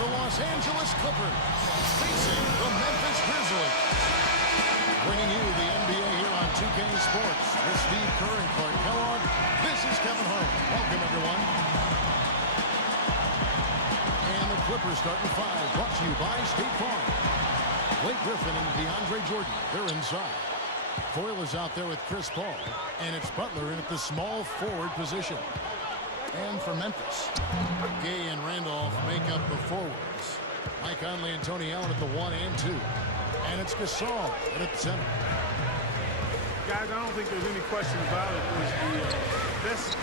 the Los Angeles Clippers facing the Memphis Grizzlies. Bringing you the NBA here on 2K Sports with Steve Kerr and Clark Kellogg. This is Kevin Harlan. Welcome, everyone. And the Clippers starting five, brought to you by State Farm. Blake Griffin and DeAndre Jordan, they're inside. Foyle is out there with Chris Paul, and it's Butler in at the small forward position. And for Memphis, Gay and Randolph make up the forwards. Mike Conley and Tony Allen at the 1 and 2. And it's Gasol at the center. Guys, I don't think there's any question about it. It was the best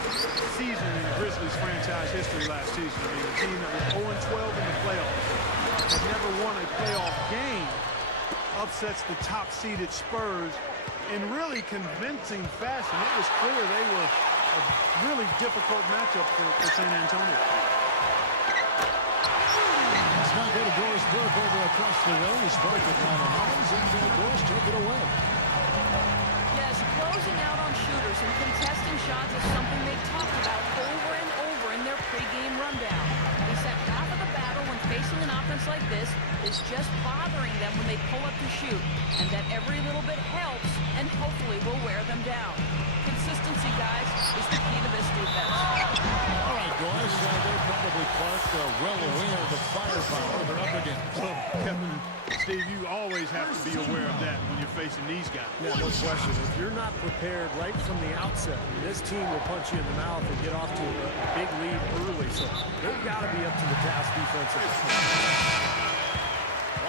season in Grizzlies franchise history last season. I mean, a team that was 0-12 in the playoffs, has never won a playoff game, upsets the top-seeded Spurs in really convincing fashion. It was clear they were a really difficult matchup for San Antonio. Let's now go to Doris Burke over across the way. He spoke with Lionel Hollins, and Doris, take it away. Yes, closing out on shooters and contesting shots is something they've talked about over and over in their pregame rundown. He said half of the battle when facing an offense like this is just bothering them when they pull up to shoot, and that every little bit helps and hopefully will wear them down. Consistency, guys, is the key to this defense. All right, Doris, they're probably, Clark, well aware of the firepower they're up against. Well, Kevin, Steve, you always have to be aware of that when you're facing these guys. Yeah, no question. If you're not prepared right from the outset, this team will punch you in the mouth and get off to a big lead early. So they've got to be up to the task defensively.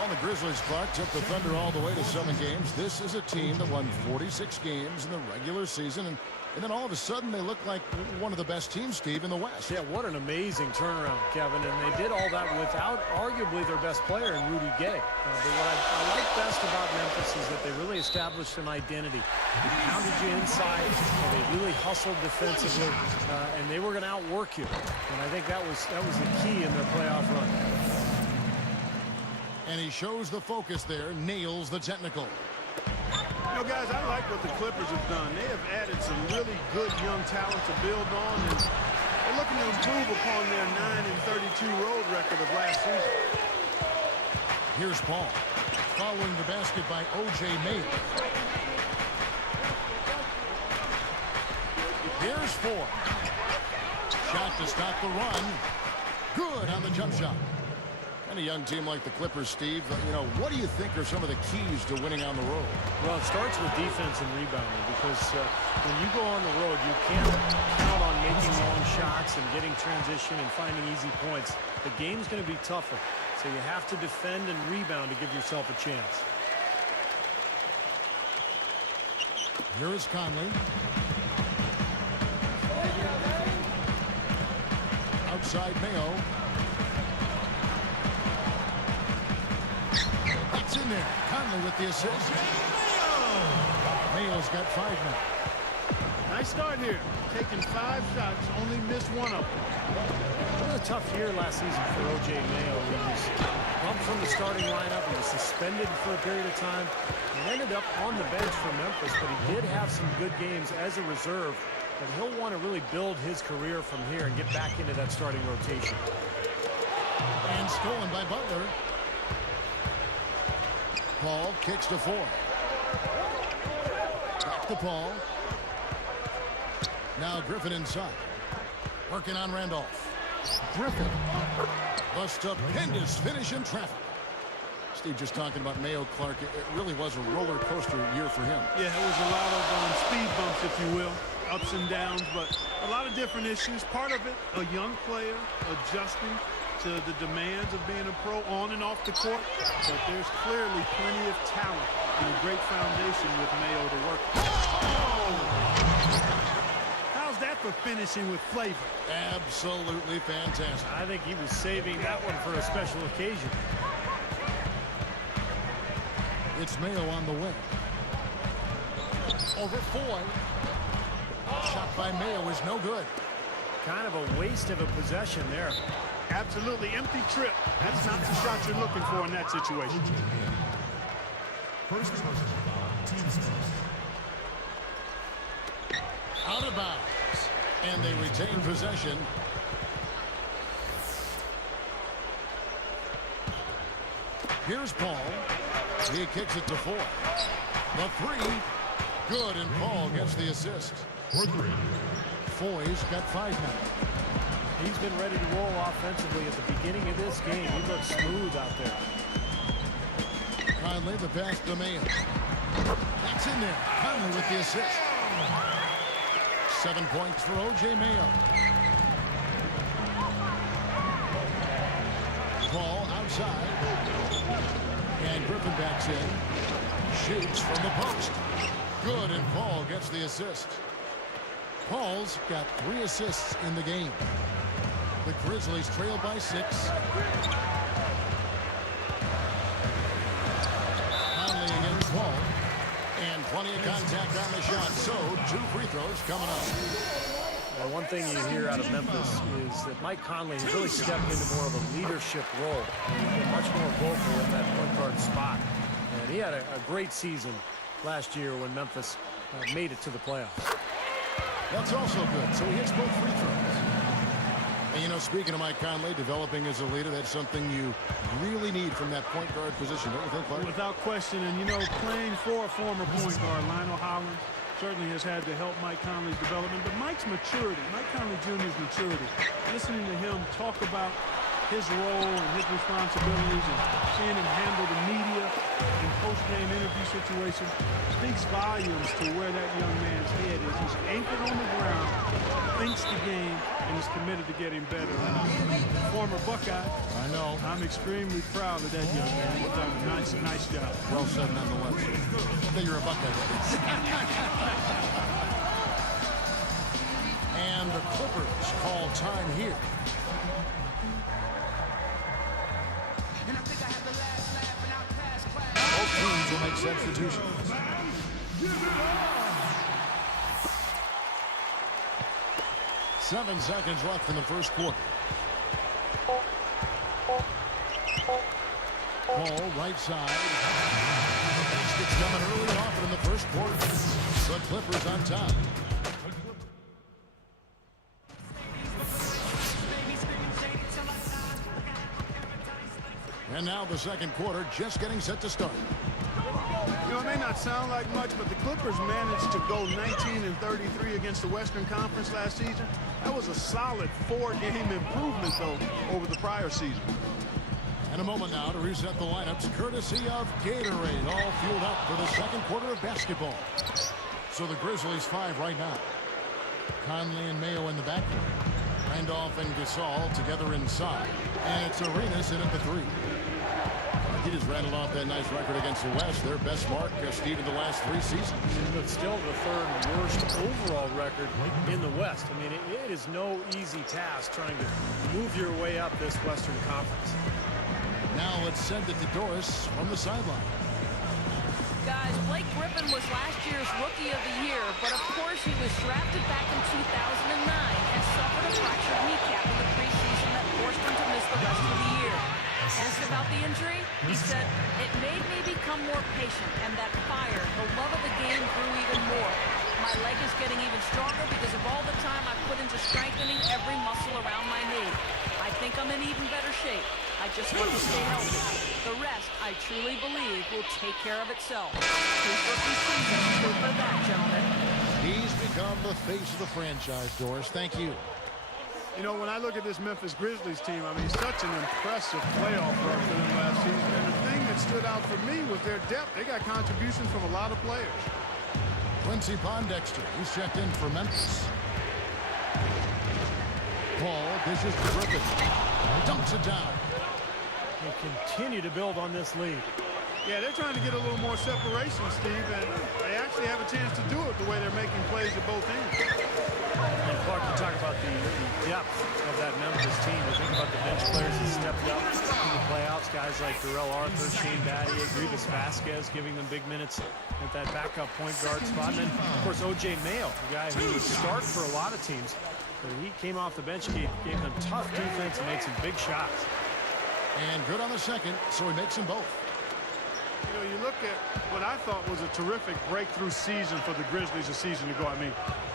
The Grizzlies, Clark, took the Thunder all the way to 7 games. This is a team that won 46 games in the regular season, and then all of a sudden they look like one of the best teams, Steve, in the West. Yeah, what an amazing turnaround, Kevin, and they did all that without arguably their best player in Rudy Gay. But what I like best about Memphis is that they really established an identity. They pounded you inside, and they really hustled defensively, and they were going to outwork you. And I think that was the key in their playoff run. And he shows the focus there, nails the technical. You know, guys, I like what the Clippers have done. They have added some really good young talent to build on, and they're looking to improve upon their 9-32 road record of last season. Here's Paul, following the basket by O.J. Mayo. Here's Ford. Shot to stop the run. Good on the jump shot. And a young team like the Clippers, Steve, what do you think are some of the keys to winning on the road? Well, it starts with defense and rebounding because when you go on the road, you can't count on making long shots and getting transition and finding easy points. The game's going to be tougher, so you have to defend and rebound to give yourself a chance. Here is Conley. Outside Mayo. It's in there. Conley with the assist. Mayo's got 5 now. Nice start here. Taking 5 shots, only missed 1 of them. It was a tough year last season for O.J. Mayo. He was bumped from the starting lineup. He was suspended for a period of time. He ended up on the bench for Memphis, but he did have some good games as a reserve. But he'll want to really build his career from here and get back into that starting rotation. And stolen by Butler. Paul kicks to Ford. Back to Paul. Now Griffin inside. Working on Randolph. Griffin. A stupendous finish in traffic. Steve just talking about Mayo, Clark. It really was a roller coaster year for him. Yeah, it was a lot of speed bumps, if you will. Ups and downs, but a lot of different issues. Part of it, a young player adjusting to the demands of being a pro on and off the court. But there's clearly plenty of talent and a great foundation with Mayo to work with. How's that for finishing with flavor? Absolutely fantastic. I think he was saving that one for a special occasion. It's Mayo on the wing. Over Foy. Shot by Mayo is no good. Kind of a waste of a possession there. Absolutely empty trip. That's not the shot you're looking for in that situation. First person, team's first. Out of bounds. And they retain possession. Here's Paul. He kicks it to 4. The 3. Good, and Paul gets the assist. For 3. Foy's got 5 now. He's been ready to roll offensively at the beginning of this game. He looks smooth out there. Conley, the pass to Mayo. That's in there. Conley with the assist. 7 points for O.J. Mayo. Paul outside. And Griffin backs in. Shoots from the post. Good, and Paul gets the assist. Paul's got 3 assists in the game. The Grizzlies trail by 6. Conley against Paul. And plenty of contact on the shot. So 2 free throws coming up. Well, one thing you hear out of Memphis is that Mike Conley has really stepped into more of a leadership role. He's been much more vocal in that point guard spot. And he had a great season last year when Memphis made it to the playoffs. That's also good. So he hits both free throws. And, you know, speaking of Mike Conley, developing as a leader, that's something you really need from that point guard position, don't you think, Clark? Without question, and, you know, playing for a former point guard, Lionel Hollins, certainly has had to help Mike Conley's development. But Mike's maturity, Mike Conley Jr.'s maturity, listening to him talk about his role and his responsibilities and seeing him handle the media in post-game interview situations speaks volumes to where that young man's head is. He's anchored on the ground, thinks the game, and is committed to getting better. Former Buckeye. I know. I'm extremely proud of that young man. He's done a nice job. Well said, nonetheless. I think you're a Buckeye. And the Clippers call time here. Both teams will make substitutions. 7 seconds left in the first quarter. Paul, right side. The basket's coming early and often in the first quarter. The Clippers on top. And now the second quarter just getting set to start. You know, it may not sound like much, but the Clippers managed to go 19-33 against the Western Conference last season. That was a solid 4-game improvement, though, over the prior season. And a moment now to reset the lineups, courtesy of Gatorade, all fueled up for the second quarter of basketball. So the Grizzlies 5 right now. Conley and Mayo in the backcourt. Randolph and Gasol together inside. And it's Arenas in at the 3. He just rattled off that nice record against the West. Their best mark, Steve, in the last 3 seasons. But still the 3rd worst overall record in the West. I mean, it is no easy task trying to move your way up this Western Conference. Now let's send it to Doris from the sideline. Guys, Blake Griffin was last year's Rookie of the Year, but of course he was drafted back in 2009 and suffered a fractured kneecap in the preseason that forced him to miss the rest of the year. Asked about the injury, he said, "It made me become more patient, and that fire, the love of the game grew even more. My leg is getting even stronger because of all the time I put into strengthening every muscle around my knee. I think I'm in even better shape. I just want to stay healthy. The rest, I truly believe, will take care of itself." His rookie season, proof of that, gentlemen. He's become the face of the franchise, Doris. Thank you. You know, when I look at this Memphis Grizzlies team, I mean, such an impressive playoff run for them last season. And the thing that stood out for me was their depth. They got contributions from a lot of players. Quincy Pondexter, he's checked in for Memphis. Paul dishes to Griffin. Dumps it down. They continue to build on this lead. Yeah, they're trying to get a little more separation, Steve, and they actually have a chance to do it the way they're making plays at both ends. And Clark, you talk about the depth of that Memphis team. You think about the bench players that stepped up in the playoffs, guys like Darrell Arthur, Shane Battier, Grievous Vasquez, giving them big minutes at that backup point guard spot. And then, of course, O.J. Mayo, the guy who would start for a lot of teams. But he came off the bench, gave them tough defense, and made some big shots. And good on the second, so he makes them both. You know, you look at what I thought was a terrific breakthrough season for the Grizzlies a season ago. I mean,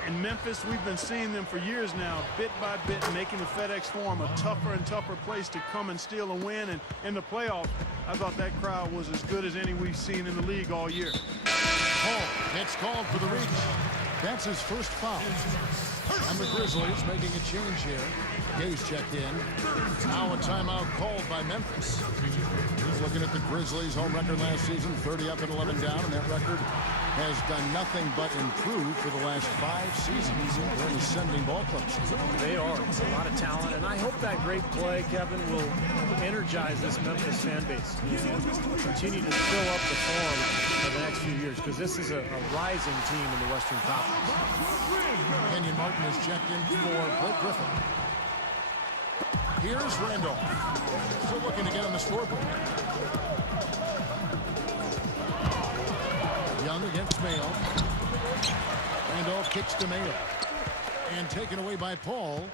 In Memphis, we've been seeing them for years now, bit by bit, making the FedEx Forum a tougher and tougher place to come and steal a win. And in the playoffs, I thought that crowd was as good as any we've seen in the league all year. Paul gets called for the reach. That's his first foul. And the Grizzlies making a change here. Gay's checked in. Now a timeout called by Memphis. Looking at the Grizzlies' home record last season, 30 up and 11 down, and that record has done nothing but improve for the last 5 seasons. They're an ascending ball club. They are. It's a lot of talent, and I hope that great play, Kevin, will energize this Memphis fan base. Continue to fill up the Forum for the next few years, because this is a rising team in the Western Conference. Kenyon Martin has checked in for Blake Griffin. Here's Randolph. Still looking to get on the scoreboard. Young against Mayo. Randolph kicks to Mayo. And taken away by Paul.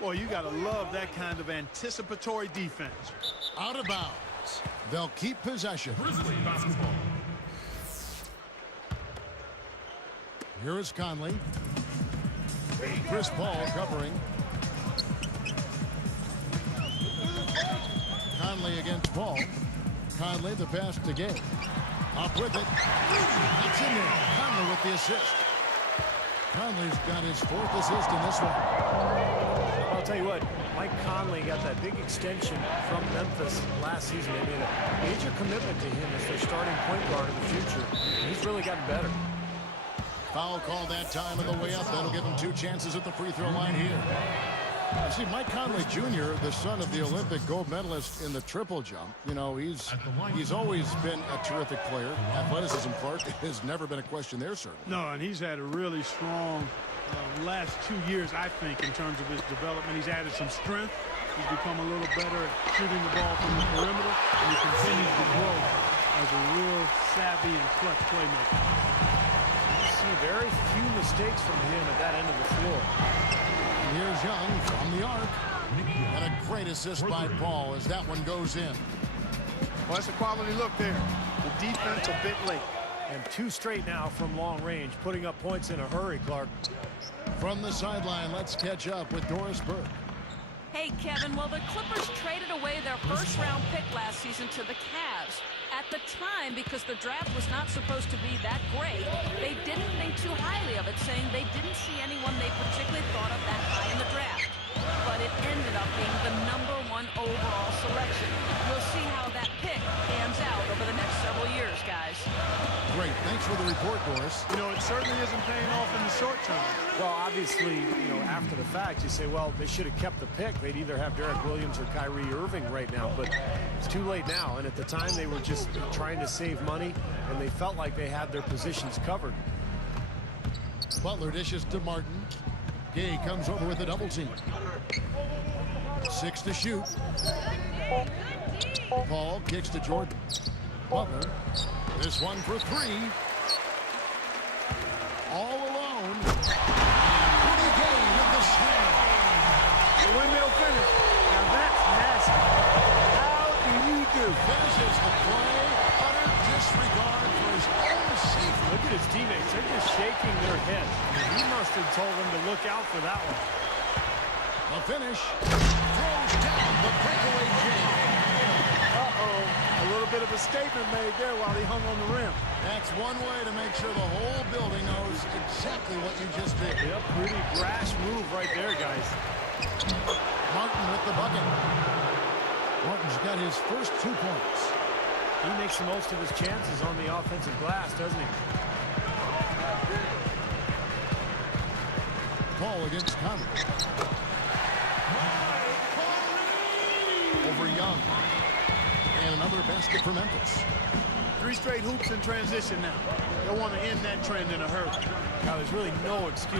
Boy, you got to love that kind of anticipatory defense. Out of bounds. They'll keep possession. Grizzly basketball. Here is Conley. Chris Paul covering. Conley against Paul. Conley the pass to Gay. Up with it. It's in there. Conley with the assist. Conley's got his 4th assist in this one. I'll tell you what, Mike Conley got that big extension from Memphis last season. They made a major commitment to him as their starting point guard in the future. He's really gotten better. Foul call that time on the way up. That'll give him 2 chances at the free throw line here. See, Mike Conley Jr., the son of the Olympic gold medalist in the triple jump, you know, he's always been a terrific player. Athleticism, Clark, has never been a question there, sir. No, and he's had a really strong last 2 years, I think, in terms of his development. He's added some strength. He's become a little better at shooting the ball from the perimeter, and he continues to grow as a real savvy and clutch playmaker. You see very few mistakes from him at that end of the floor. Here's Young from the arc. And a great assist by Paul as that one goes in. Well, that's a quality look there. The defense a bit late. And 2 straight now from long range, putting up points in a hurry, Clark. From the sideline, let's catch up with Doris Burke. Hey, Kevin, well, the Clippers traded away their first-round pick last season to the Cavs. At the time, because the draft was not supposed to be that great, they didn't think too highly of it, saying they didn't see anyone they particularly thought of that high in the draft. But it ended up being the #1 overall selection. We'll see how that pick pans out over the next several years, guys. Great. Thanks for the report, Doris. You know, it certainly isn't paying off in the short term. Well, obviously, you know, after the fact, you say, well, they should have kept the pick. They'd either have Derek Williams or Kyrie Irving right now, but it's too late now. And at the time, they were just trying to save money, and they felt like they had their positions covered. Butler dishes to Martin. Gay comes over with a double team. 6 to shoot. Paul kicks to Jordan. Butler. This one for 3. All alone. Rudy Gay with the slam. The windmill finish. Now that's nasty. How do you do? Finishes the play. Utter disregard for his own safety. Look at his teammates. They're just shaking their heads. I mean, he must have told them to look out for that one. The finish. Throws down the breakaway jam. Uh-oh. A little bit of a statement made there while he hung on the rim. That's one way to make sure the whole building knows exactly what you just did. Yep, pretty brash move right there, guys. Martin with the bucket. Martin's got his first 2 points. He makes the most of his chances on the offensive glass, doesn't he? Paul against Conley. Over Young. And another basket for Memphis. 3 straight hoops in transition now. They'll want to end that trend in a hurry. Now, there's really no excuse.